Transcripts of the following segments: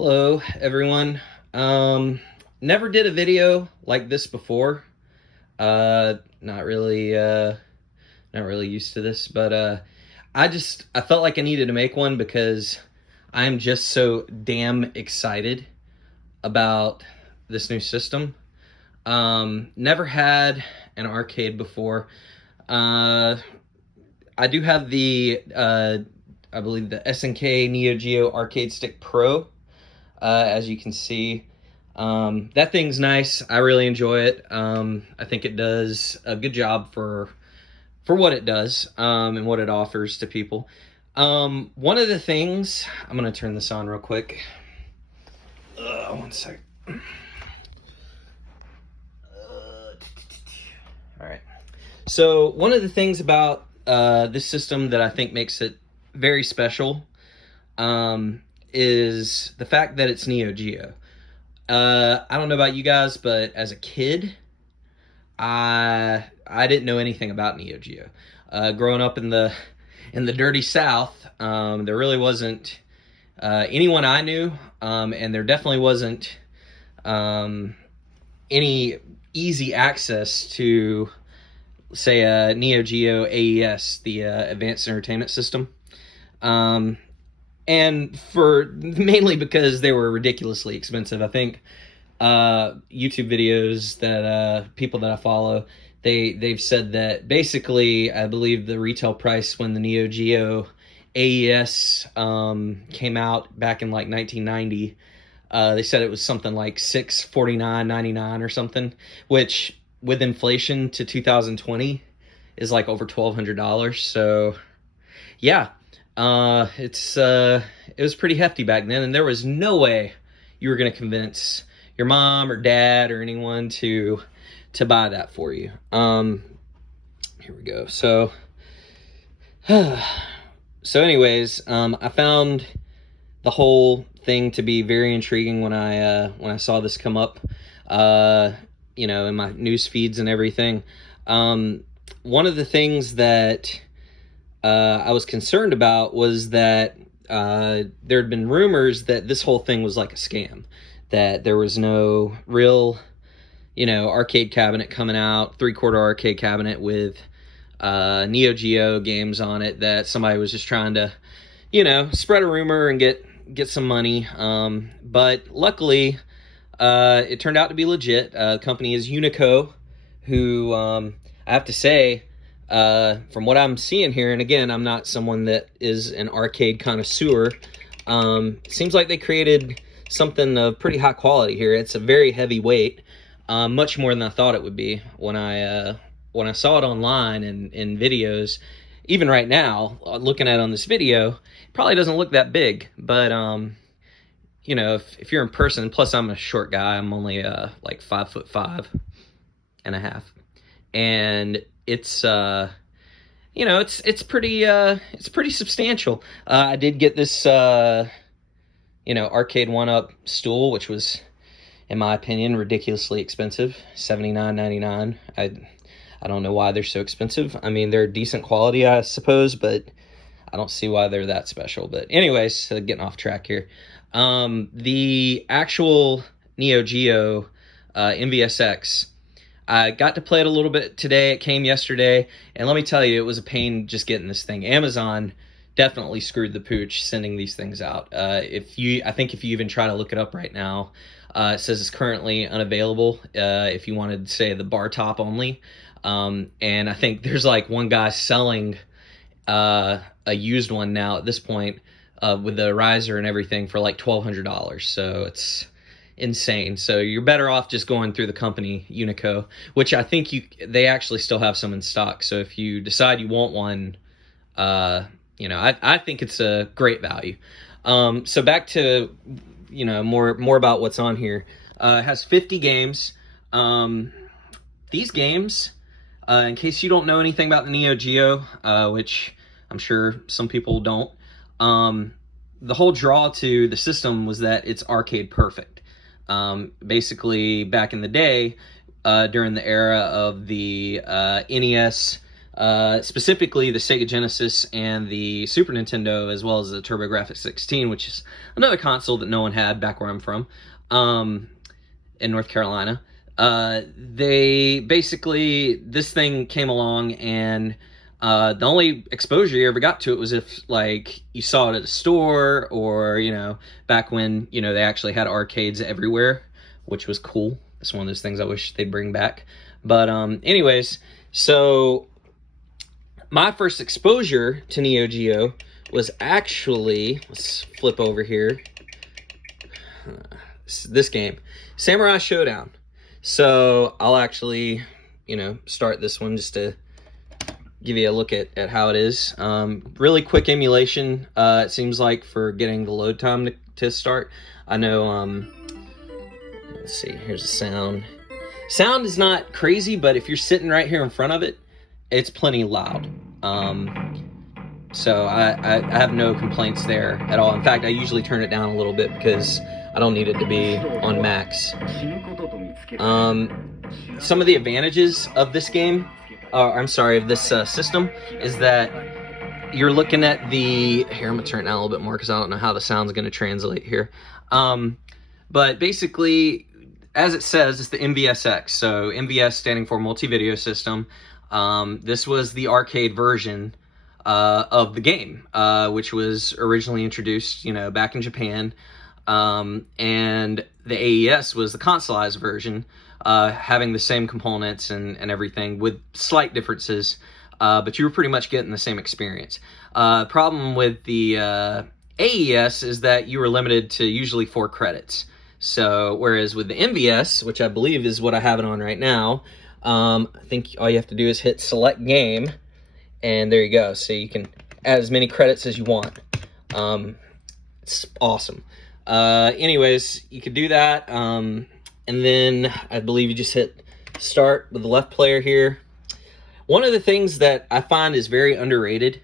Hello, everyone. Never did a video like this before. Not really, not really used to this, but I felt like I needed to make one because I'm just so damn excited about this new system. Never had an arcade before. Uh, I do have I believe the SNK Neo Geo Arcade Stick Pro. As you can see, that thing's nice. I really enjoy it. I think it does a good job for what it does, and what it offers to people. One of the things, I'm gonna turn this on real quick. One sec. All right. So one of the things about this system that I think makes it very special is the fact that it's Neo Geo. I don't know about you guys, but as a kid, I didn't know anything about Neo Geo. Growing up in the dirty South, there really wasn't anyone I knew, and there definitely wasn't any easy access to, say, a Neo Geo AES, the Advanced Entertainment System. And mainly because they were ridiculously expensive. I think YouTube videos that people that I follow, they've said that basically, I believe the retail price when the Neo Geo AES came out back in like 1990, they said it was something like $649.99 or something, which with inflation to 2020 is like over $1,200. So yeah, it was pretty hefty back then, and there was no way you were going to convince your mom or dad or anyone to buy that for you. Here we go. So anyways, I found the whole thing to be very intriguing when I saw this come up, in my news feeds and everything. One of the things that I was concerned about was that there had been rumors that this whole thing was like a scam, that there was no real, arcade cabinet coming out, 3/4 arcade cabinet with Neo Geo games on it, that somebody was just trying to, spread a rumor and get some money. But luckily, it turned out to be legit. The company is Unico, who I have to say, from what I'm seeing here, and again, I'm not someone that is an arcade connoisseur, seems like they created something of pretty high quality here. It's a very heavy weight, much more than I thought it would be when I saw it online and in videos. Even right now, looking at it on this video, it probably doesn't look that big, but if you're in person, plus I'm a short guy, I'm only like 5'5" and a half, and it's it's pretty substantial. I did get this arcade one-up stool, which was, in my opinion, ridiculously expensive, $79.99. I don't know why they're so expensive. I mean, they're decent quality, I suppose, but I don't see why they're that special. But anyways, getting off track here. The actual Neo Geo MVS-X, I got to play it a little bit today. It came yesterday, and let me tell you, it was a pain just getting this thing. Amazon definitely screwed the pooch sending these things out. I think if you even try to look it up right now, it says it's currently unavailable. If you wanted to say the bar top only, and I think there's like one guy selling a used one now at this point, with the riser and everything, for like $1,200. So it's insane. So you're better off just going through the company Unico, which I think they actually still have some in stock. So if you decide you want one, I think it's a great value. So back to more about what's on here. It has 50 games. These games, in case you don't know anything about the Neo Geo, which I'm sure some people don't, the whole draw to the system was that it's arcade perfect. Basically, back in the day, during the era of the NES, specifically the Sega Genesis and the Super Nintendo, as well as the TurboGrafx-16, which is another console that no one had back where I'm from, in North Carolina. They basically, this thing came along, and the only exposure you ever got to it was if, like, you saw it at a store, or, you know, back when, you know, they actually had arcades everywhere, which was cool. It's one of those things I wish they'd bring back. But anyways, so my first exposure to Neo Geo was actually, let's flip over here, this game, Samurai Showdown. So I'll actually, you know, start this one just to give you a look at how it is. Really quick emulation, it seems like, for getting the load time to start. I know, let's see, here's the sound. Sound is not crazy, but if you're sitting right here in front of it, it's plenty loud. So I have no complaints there at all. In fact, I usually turn it down a little bit because I don't need it to be on max. Some of the advantages of this game, of this system, is that you're looking at the, here, I'm gonna turn it down a little bit more because I don't know how the sound's gonna translate here. But basically, as it says, it's the MVS-X. So MVS standing for multi-video system. This was the arcade version of the game, which was originally introduced, you know, back in Japan. And the AES was the consoleized version, having the same components and everything with slight differences, but you were pretty much getting the same experience. Problem with the AES is that you were limited to usually 4 credits. So whereas with the MVS, which I believe is what I have it on right now, I think all you have to do is hit select game, and there you go. So you can add as many credits as you want. It's awesome. Anyways, you could do that, and then I believe you just hit start with the left player here. One of the things that I find is very underrated,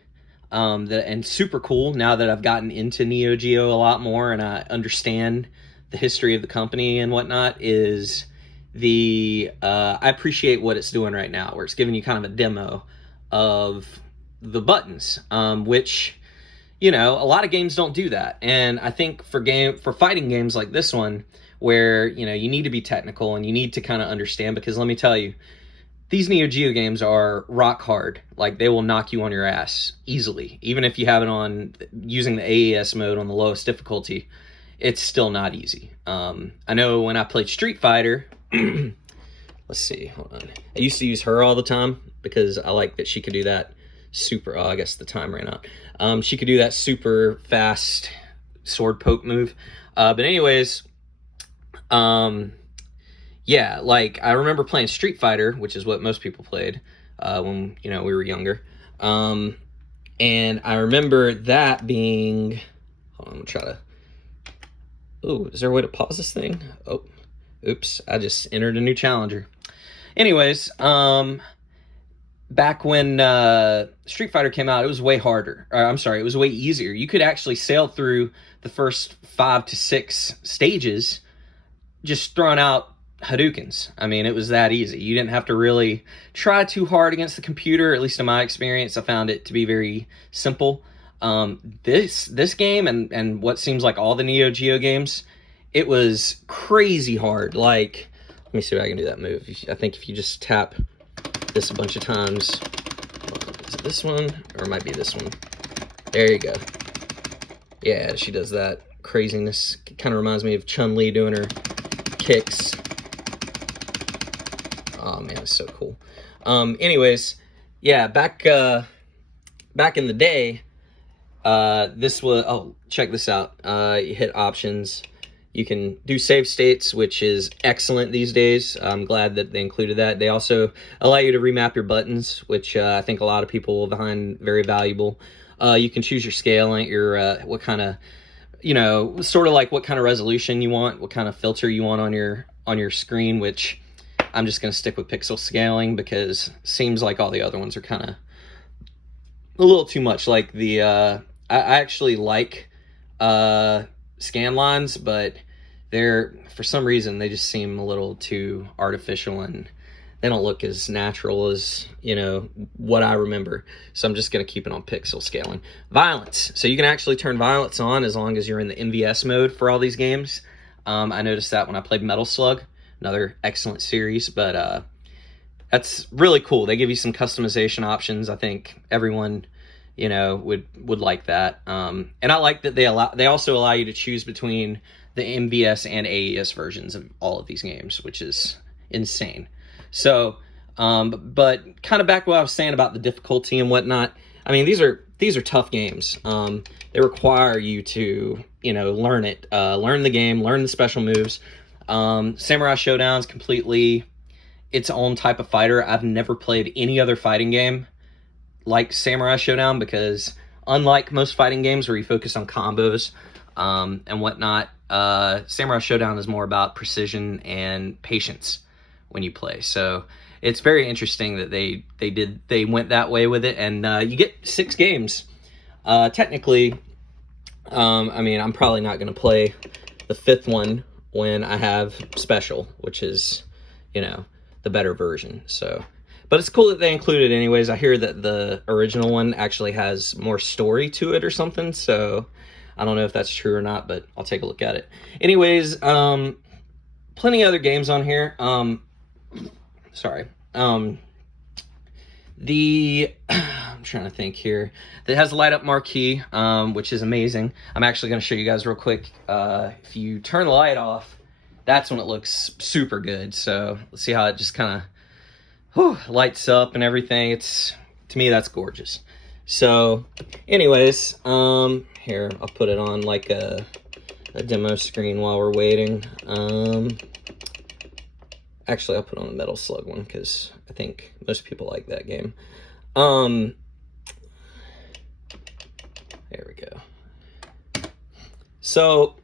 and super cool now that I've gotten into Neo Geo a lot more and I understand the history of the company and whatnot, is I appreciate what it's doing right now, where it's giving you kind of a demo of the buttons, which, you know, a lot of games don't do that. And I think for fighting games like this one, where, you know, you need to be technical and you need to kind of understand, because let me tell you, these Neo Geo games are rock hard. Like, they will knock you on your ass easily. Even if you have it on using the AES mode on the lowest difficulty, it's still not easy. I know when I played Street Fighter, let's see, hold on. I used to use her all the time because I like that she could do that super, I guess the time ran out. She could do that super fast sword poke move. But anyways, yeah, like, I remember playing Street Fighter, which is what most people played when, you know, we were younger. And I remember that being, hold on, I'm gonna try to, oh, is there a way to pause this thing? Oh, oops, I just entered a new challenger. Anyways, back when Street Fighter came out, it was way harder. It was way easier. You could actually sail through the first 5 to 6 stages just throwing out Hadoukens. I mean, it was that easy. You didn't have to really try too hard against the computer. At least in my experience, I found it to be very simple. This game and what seems like all the Neo Geo games, it was crazy hard. Like, let me see if I can do that move. I think if you just tap this a bunch of times, is it this one or it might be this one? There you go. Yeah, she does that craziness. It kind of reminds me of Chun-Li doing her kicks. Oh man, it's so cool. Anyways, yeah, back in the day, this was, oh, check this out. You hit options. You can do save states, which is excellent these days. I'm glad that they included that. They also allow you to remap your buttons, which I think a lot of people will find very valuable. You can choose your scale and your what kind of, you know, sort of like what kind of resolution you want, what kind of filter you want on your screen, which I'm just going to stick with pixel scaling because it seems like all the other ones are kind of a little too much. Like the I actually like scan lines, but they're, for some reason, they just seem a little too artificial, and they don't look as natural as, you know, what I remember. So I'm just going to keep it on pixel scaling. Violence. So you can actually turn violence on as long as you're in the MVS mode for all these games. I noticed that when I played Metal Slug, another excellent series, but that's really cool. They give you some customization options. I think everyone, you know, would like that. And I like that they also allow you to choose between the MVS and AES versions of all of these games, which is insane. So, but kind of back to what I was saying about the difficulty and whatnot. I mean, these are tough games. They require you to, you know, learn the game, learn the special moves. Samurai Showdown's completely its own type of fighter. I've never played any other fighting game like Samurai Showdown, because unlike most fighting games where you focus on combos and whatnot, Samurai Showdown is more about precision and patience when you play. So it's very interesting that they went that way with it, and you get 6 games. Technically, I mean, I'm probably not going to play the 5th one when I have Special, which is, you know, the better version. So, but it's cool that they include it anyways. I hear that the original one actually has more story to it or something, so I don't know if that's true or not, but I'll take a look at it. Anyways, plenty of other games on here. Sorry. I'm trying to think here. It has a light up marquee, which is amazing. I'm actually going to show you guys real quick. If you turn the light off, that's when it looks super good. So let's see how it just kind of lights up and everything. To me, that's gorgeous. So anyways, here, I'll put it on like a demo screen while we're waiting. Actually, I'll put on the Metal Slug one because I think most people like that game. There we go. So,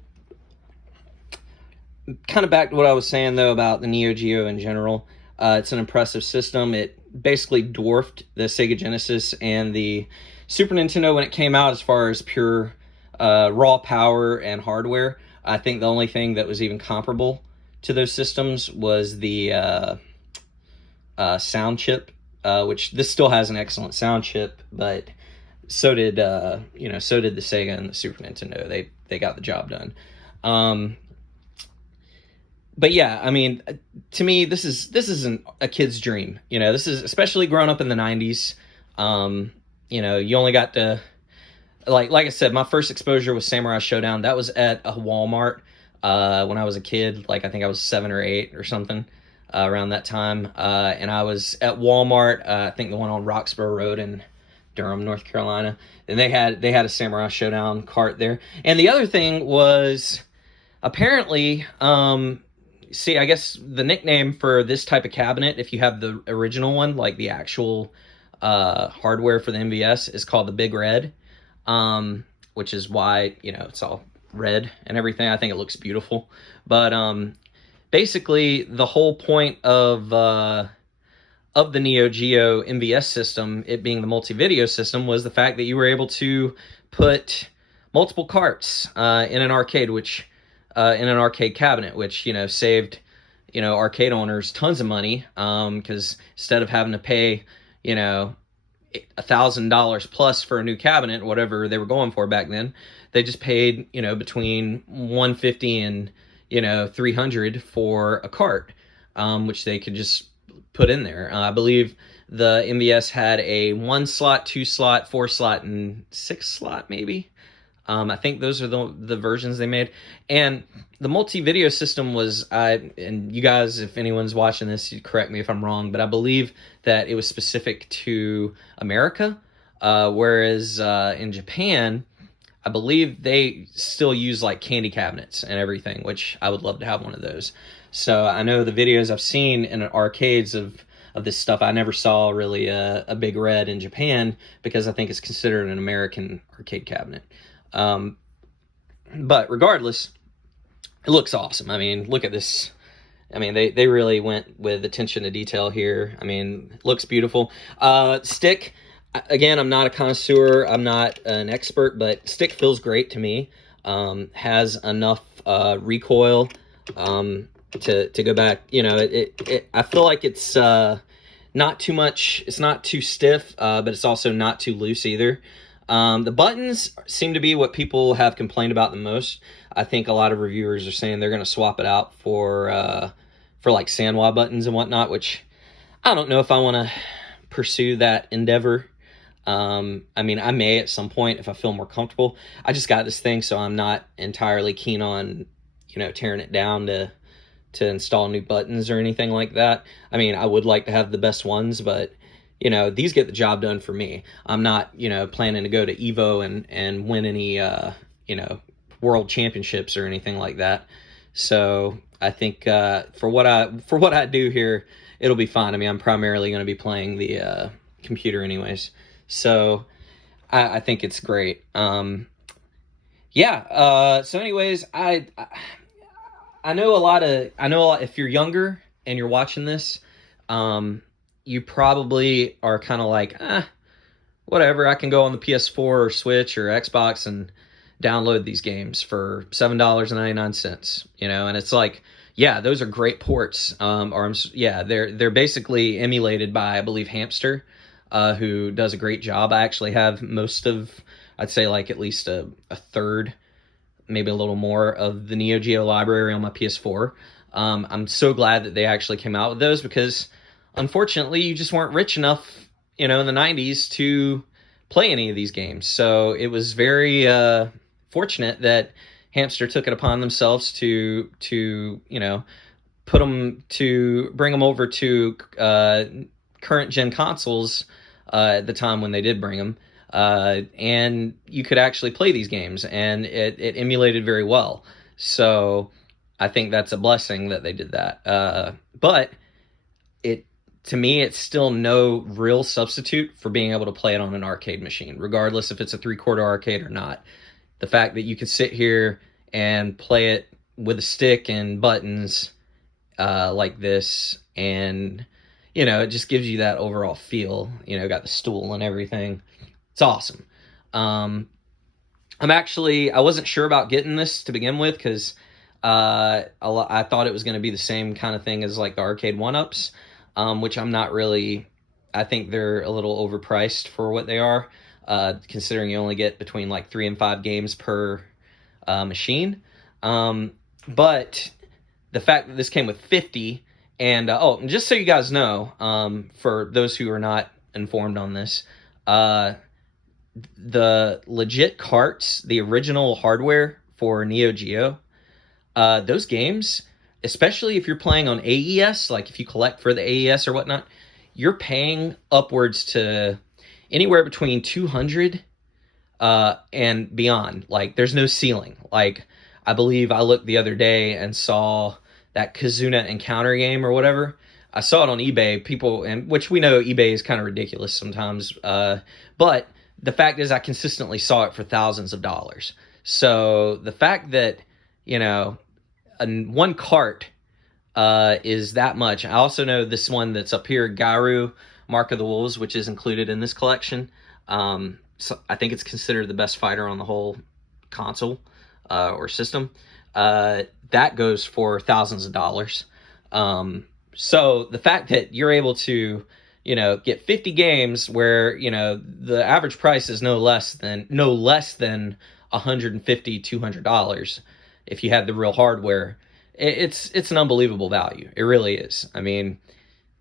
kind of back to what I was saying, though, about the Neo Geo in general. It's an impressive system. It basically dwarfed the Sega Genesis and the Super Nintendo when it came out as far as pure raw power and hardware. I think the only thing that was even comparable to those systems was the sound chip, which this still has an excellent sound chip, but so did the Sega and the Super Nintendo. They got the job done. But yeah, I mean, to me, this isn't a kid's dream. You know, this is, especially growing up in the 90s. You know, you only got to, like I said, my first exposure was Samurai Showdown. That was at a Walmart when I was a kid. Like, I think I was 7 or 8 or something around that time. And I was at Walmart, I think the one on Roxborough Road in Durham, North Carolina. And they had a Samurai Showdown cart there. And the other thing was, apparently, see, I guess the nickname for this type of cabinet, if you have the original one, like the actual hardware for the MVS, is called the Big Red, which is why, you know, it's all red and everything. I think it looks beautiful. But basically, the whole point of the Neo Geo MVS system, it being the multi-video system, was the fact that you were able to put multiple carts in an arcade, which in an arcade cabinet, which, you know, saved, you know, arcade owners tons of money, because instead of having to pay, you know, $1,000 plus for a new cabinet, whatever they were going for back then, they just paid, you know, between $150 and, you know, $300 for a cart, which they could just put in there. I believe the MVS had a 1 slot, 2 slot, 4 slot, and 6 slot maybe. I think those are the versions they made. And the multi-video system was, and you guys, if anyone's watching this, you correct me if I'm wrong, but I believe that it was specific to America, whereas in Japan, I believe they still use like candy cabinets and everything, which I would love to have one of those. So I know the videos I've seen in arcades of this stuff, I never saw really a Big Red in Japan, because I think it's considered an American arcade cabinet. But regardless, it looks awesome. I mean, look at this. I mean, they really went with attention to detail here. I mean, it looks beautiful. Stick, again, I'm not a connoisseur. I'm not an expert, but stick feels great to me. Has enough recoil to go back. You know, I feel like it's not too much. It's not too stiff, but it's also not too loose either. The buttons seem to be what people have complained about the most. I think a lot of reviewers are saying they're going to swap it out for like Sanwa buttons and whatnot, which I don't know if I want to pursue that endeavor. I mean, I may at some point if I feel more comfortable. I just got this thing, so I'm not entirely keen on, tearing it down to install new buttons or anything like that. I mean, I would like to have the best ones, but these get the job done for me. I'm not, planning to go to Evo and win any, world championships or anything like that. So I think for what I do here, it'll be fine. I mean, I'm primarily going to be playing the computer anyways. So I think it's great. Yeah. So anyways, I know a lot. If you're younger and you're watching this, you probably are kind of like, whatever. I can go on the PS4 or Switch or Xbox and download these games for $7.99. And it's like, yeah, those are great ports. They're basically emulated by, I believe, Hamster, who does a great job. I actually have I'd say like at least a third, maybe a little more of the Neo Geo library on my PS4. I'm so glad that they actually came out with those because unfortunately you just weren't rich enough, in the 90s to play any of these games. So it was very fortunate that Hamster took it upon themselves to bring them over to current gen consoles at the time when they did bring them. And you could actually play these games, and it emulated very well. So I think that's a blessing that they did that. But to me, it's still no real substitute for being able to play it on an arcade machine, regardless if it's a 3/4 arcade or not. The fact that you can sit here and play it with a stick and buttons like this, and it just gives you that overall feel. Got the stool and everything. It's awesome. I wasn't sure about getting this to begin with because I thought it was going to be the same kind of thing as like the arcade 1-ups, which I'm not really. I think they're a little overpriced for what they are, considering you only get between like 3 and 5 games per machine. But the fact that this came with 50, and just so you guys know, for those who are not informed on this, the legit carts, the original hardware for Neo Geo, those games, especially if you're playing on AES, like if you collect for the AES or whatnot, you're paying upwards to anywhere between 200 and beyond. Like there's no ceiling. Like I believe I looked the other day and saw that Kazuna Encounter game or whatever. I saw it on eBay. Which we know eBay is kind of ridiculous sometimes, but the fact is I consistently saw it for thousands of dollars. So the fact that, one cart is that much. I also know this one that's up here, Garu, Mark of the Wolves, which is included in this collection. So I think it's considered the best fighter on the whole console or system. That goes for thousands of dollars. So the fact that you're able to get 50 games where, the average price is no less than $150, $200 if you had the real hardware. It's an unbelievable value. It really is. I mean,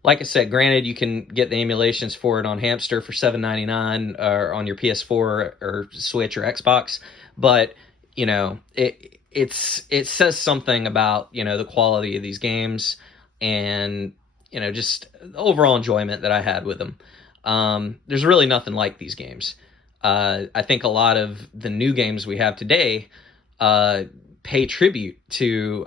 like I said, granted, you can get the emulations for it on Hamster for $7.99 or on your PS4 or Switch or Xbox, but it says something about the quality of these games and just the overall enjoyment that I had with them. There's really nothing like these games. I think a lot of the new games we have today pay tribute to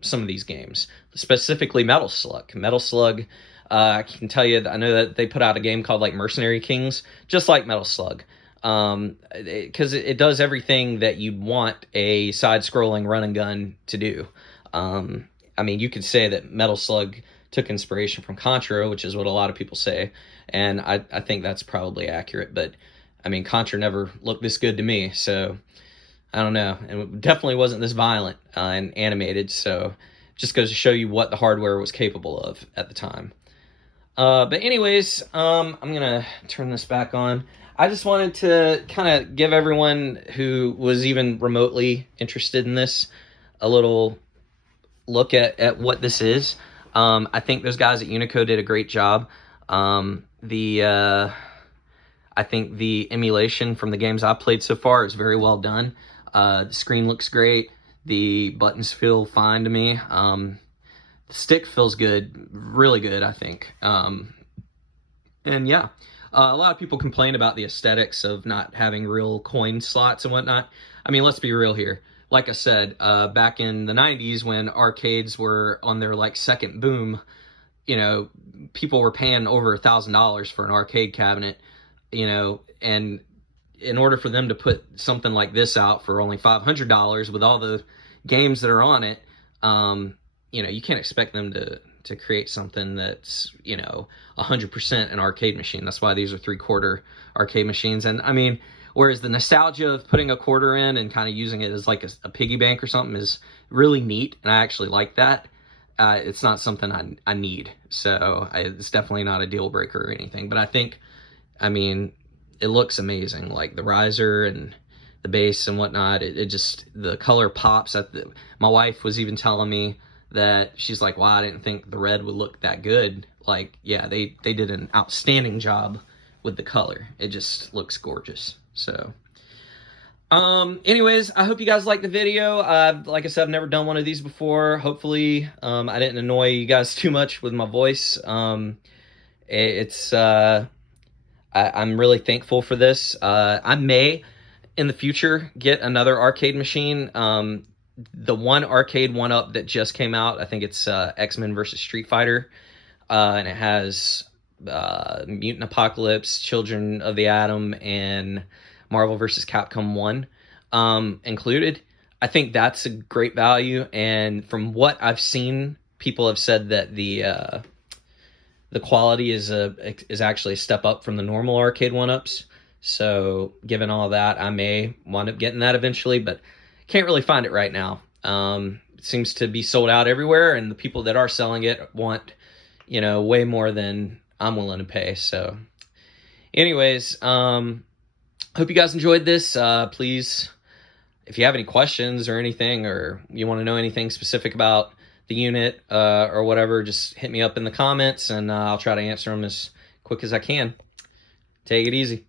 some of these games, specifically Metal Slug. Metal Slug, I can tell you, I know that they put out a game called like Mercenary Kings, just like Metal Slug, because it does everything that you'd want a side-scrolling run and gun to do. I mean, you could say that Metal Slug took inspiration from Contra, which is what a lot of people say, and I think that's probably accurate, but I mean, Contra never looked this good to me, so I don't know, and it definitely wasn't this violent and animated, so just goes to show you what the hardware was capable of at the time. But anyways, I'm gonna turn this back on. I just wanted to kind of give everyone who was even remotely interested in this a little look at what this is. I think those guys at Unico did a great job. I think the emulation from the games I've played so far is very well done. The screen looks great. The buttons feel fine to me. The stick feels good, really good, I think. And yeah, a lot of people complain about the aesthetics of not having real coin slots and whatnot. I mean, let's be real here. Like I said, back in the 90s when arcades were on their like second boom, you know, people were paying over $1,000 for an arcade cabinet, you know, and in order for them to put something like this out for only $500 with all the games that are on it, you know, you can't expect them to create something that's, you know, 100% an arcade machine. That's why these are 3/4 arcade machines. And I mean, whereas the nostalgia of putting a quarter in and kind of using it as like a piggy bank or something is really neat, and I actually like that. It's not something I need, so it's definitely not a deal breaker or anything. But I think, I mean, it looks amazing, like the riser and the base and whatnot. It just, the color pops. My wife was even telling me that she's like, wow, I didn't think the red would look that good. Like, yeah, they did an outstanding job with the color. It just looks gorgeous. So anyways, I hope you guys liked the video. Like I said, I've never done one of these before. Hopefully I didn't annoy you guys too much with my voice. I'm really thankful for this. I may in the future get another arcade machine. The one arcade one-up that just came out, I think it's X-Men versus Street Fighter, and it has Mutant Apocalypse, Children of the Atom, and Marvel vs. Capcom 1 included. I think that's a great value, and from what I've seen, people have said that the quality is actually a step up from the normal arcade one-ups. So given all that, I may wind up getting that eventually, but can't really find it right now. It seems to be sold out everywhere, and the people that are selling it want, you know, way more than I'm willing to pay. So anyways, hope you guys enjoyed this. Please, if you have any questions or anything, or you want to know anything specific about the unit or whatever, just hit me up in the comments, and I'll try to answer them as quick as I can. Take it easy.